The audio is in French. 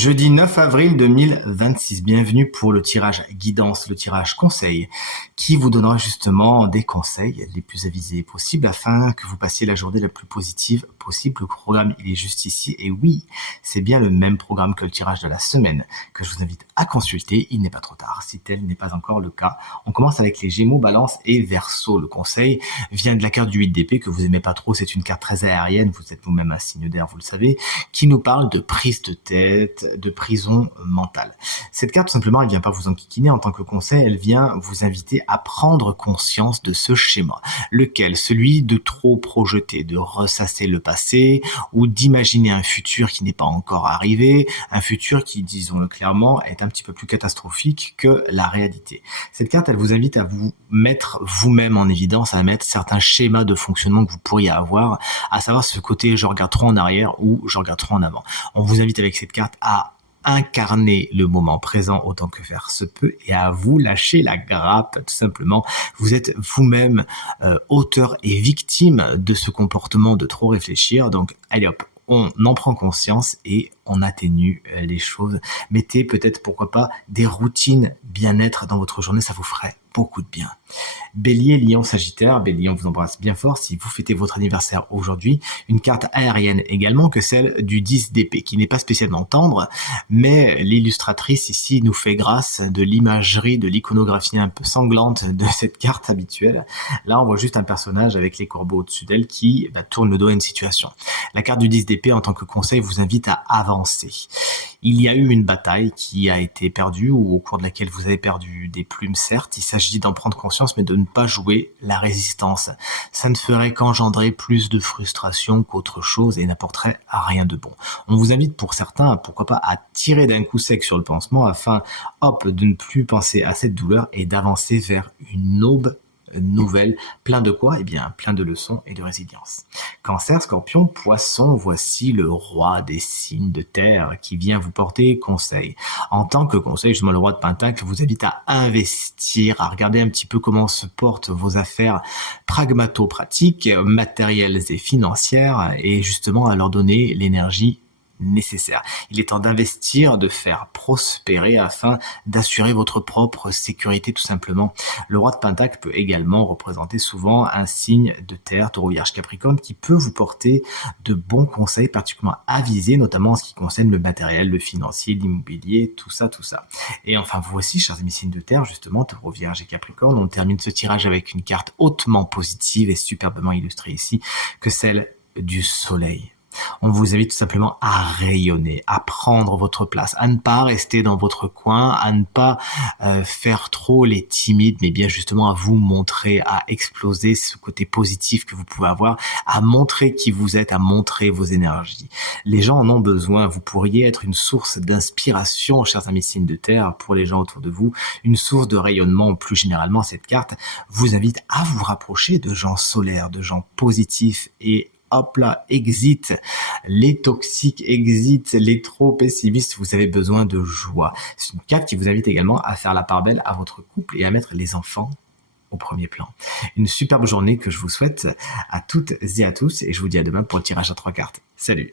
Jeudi 9 avril 2026, bienvenue pour le tirage guidance, le tirage conseil, qui vous donnera justement des conseils les plus avisés possibles afin que vous passiez la journée la plus positive possible. Le programme, il est juste ici et oui, c'est bien le même programme que le tirage de la semaine que je vous invite à consulter. Il n'est pas trop tard si tel n'est pas encore le cas. On commence avec les Gémeaux, Balance et Verseau. Le conseil vient de la carte du 8 d'épée que vous aimez pas trop, c'est une carte très aérienne, vous êtes vous-même un signe d'air, vous le savez, qui nous parle de prise de tête, de prison mentale. Cette carte, tout simplement, elle vient pas vous enquiquiner en tant que conseil, elle vient vous inviter à prendre conscience de ce schéma. Lequel? Celui de trop projeter, de ressasser le passé ou d'imaginer un futur qui n'est pas encore arrivé, un futur qui, disons-le clairement, est un petit peu plus catastrophique que la réalité. Cette carte, elle vous invite à vous mettre vous-même en évidence, à mettre certains schémas de fonctionnement que vous pourriez avoir, à savoir ce côté je regarde trop en arrière ou je regarde trop en avant. On vous invite avec cette carte à incarner le moment présent autant que faire se peut et à vous lâcher la grappe, tout simplement. Vous êtes vous-même auteur et victime de ce comportement de trop réfléchir. Donc, allez hop, on en prend conscience et on atténue les choses. Mettez peut-être, pourquoi pas, des routines bien-être dans votre journée, ça vous ferait beaucoup de bien. Bélier, Lion, Sagittaire. Bélier, on vous embrasse bien fort si vous fêtez votre anniversaire aujourd'hui. Une carte aérienne également que celle du 10 d'épée, qui n'est pas spécialement tendre, mais l'illustratrice ici nous fait grâce de l'imagerie, de l'iconographie un peu sanglante de cette carte habituelle. Là, on voit juste un personnage avec les corbeaux au-dessus d'elle qui tourne le dos à une situation. La carte du 10 d'épée, en tant que conseil, vous invite à avancer. Il y a eu une bataille qui a été perdue ou au cours de laquelle vous avez perdu des plumes, certes. Il s'agit d'en prendre conscience, mais de ne pas jouer la résistance. Ça ne ferait qu'engendrer plus de frustration qu'autre chose et n'apporterait à rien de bon. On vous invite pour certains, pourquoi pas, à tirer d'un coup sec sur le pansement afin, de ne plus penser à cette douleur et d'avancer vers une aube nouvelle. Plein de quoi? Plein de leçons et de résilience. Cancer, Scorpion, Poisson, voici le roi des signes de terre qui vient vous porter conseil. En tant que conseil, justement, le roi de Pentacle vous invite à investir, à regarder un petit peu comment se portent vos affaires pragmato-pratiques, matérielles et financières, et justement à leur donner l'énergie nécessaire. Il est temps d'investir, de faire prospérer afin d'assurer votre propre sécurité tout simplement. Le roi de Pentacle peut également représenter souvent un signe de terre, Taureau, Vierge, Capricorne, qui peut vous porter de bons conseils particulièrement avisés, notamment en ce qui concerne le matériel, le financier, l'immobilier, tout ça. Et enfin, vous aussi, chers amis signes de terre, justement, Taureau, Vierge et Capricorne, on termine ce tirage avec une carte hautement positive et superbement illustrée ici, que celle du soleil. On vous invite tout simplement à rayonner, à prendre votre place, à ne pas rester dans votre coin, à ne pas faire trop les timides, mais bien justement à vous montrer, à exploser ce côté positif que vous pouvez avoir, à montrer qui vous êtes, à montrer vos énergies. Les gens en ont besoin, vous pourriez être une source d'inspiration, chers amis signes de terre, pour les gens autour de vous, une source de rayonnement. Plus généralement, cette carte vous invite à vous rapprocher de gens solaires, de gens positifs et hop là, exit les toxiques, exit les trop pessimistes, vous avez besoin de joie. C'est une carte qui vous invite également à faire la part belle à votre couple et à mettre les enfants au premier plan. Une superbe journée que je vous souhaite à toutes et à tous et je vous dis à demain pour le tirage à 3 cartes. Salut!